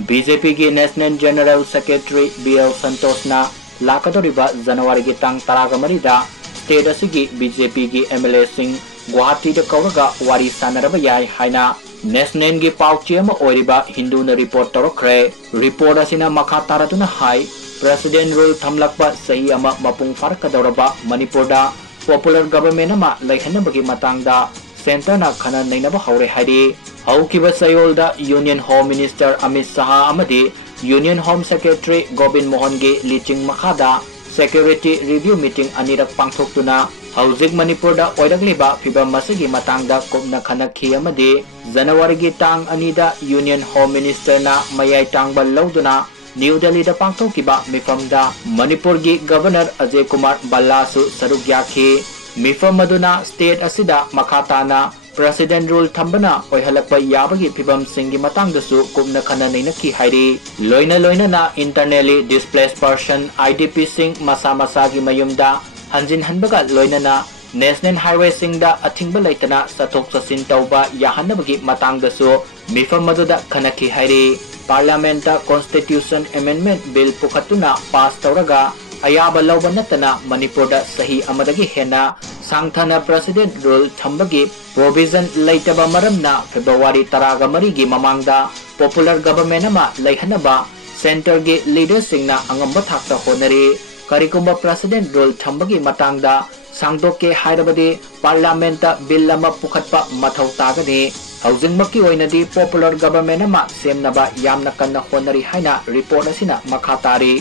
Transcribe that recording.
BJP की national general secretary BL संतोषना लाकदोरिबा जनवरी की तंग तरागमरीदा स्टेट असिगी बीजेपी की MLA सिंह गुवाहाटी द कौरगा वारी सानरबा याय हाइना नेशनल की पाउची अमा ओरिबा हिंदू न रिपोर्ट तौरखरे रिपोर्ट असिना मखा तारदुना हाई प्रेसिडेंट रूल थमलकबा सही अमा मपुंग फारकदौरबा मणिपुरदा पॉपुलर गवर्नमेंट अमा लैहनबगी मतंगदा सेंटर खना नैनबा हौरे हाइदि हौकिबा सयोलदा union home minister Amit Shah अमदी union home secretary Govind Mohan की लीचिंग मखादा सेक्यूरिटी रिव्यू मीटिंग अनिरक पांथोक्तुना हौजिक मणिपुरदा ओइरगलिबा फिबम मसिगी मतंगदा कुपना खनखी अमदी जनवरी की टांग अनिदा यूनियन होम मिनिस्टर ना मयाई टांगबा लौदुना न्यू दिल्ली दा पांथोकिबा मिफमदा मणिपुर की गवर्नर अजय कुमार बल्लासु सरुक याखी मिफम अदुना स्टेट असिदा मखाताना प्रेसिडेंट रूल थंबना ओइहलकबा याबगी फिबम सिंगी मतंगदसु कुपना खना नैनखी हाइरी लोइना इंटरनली डिस्प्लेस पर्सन IDP सिंग मसा मसा की मयुमदा हंजिन हनबगा लोइना नेशनल हाईवे सिंगदा अथिंगबा लैतना सथोक ससिन तौबा याहनबगी मतंगदसु मिफम मदुदा खनखी हाइरी पार्लियामेंट कॉन्स्टिट्यूशन अमेंडमेंट बिल पुखतुना पास तौरगा अयाबा लौबा नतना मणिपुर सही अमदगी हेना सांगथना प्रेसिडेंट रूल थंबगी प्रोविजन लेतबा मरमना फेब्रुवारी 13 की ममांगदा पॉपुलर गवर्नमेंट अमा लैहनबा सेंटर की लीडर सिंगना अंगंबा थाकता होनरी करिकुंबा प्रेसिडेंट रूल थंबगी मतंगदा सांगदोके हाइरबदी पार्लियामेंट बिल अमा पुखतपा मथौ तागनी हौजिंगमकी ओइनदी पॉपुलर गवर्नमेंट अमा सेमनबा यामना कन्ना होनरी हाइना रिपोर्ट असिना मखा तारी।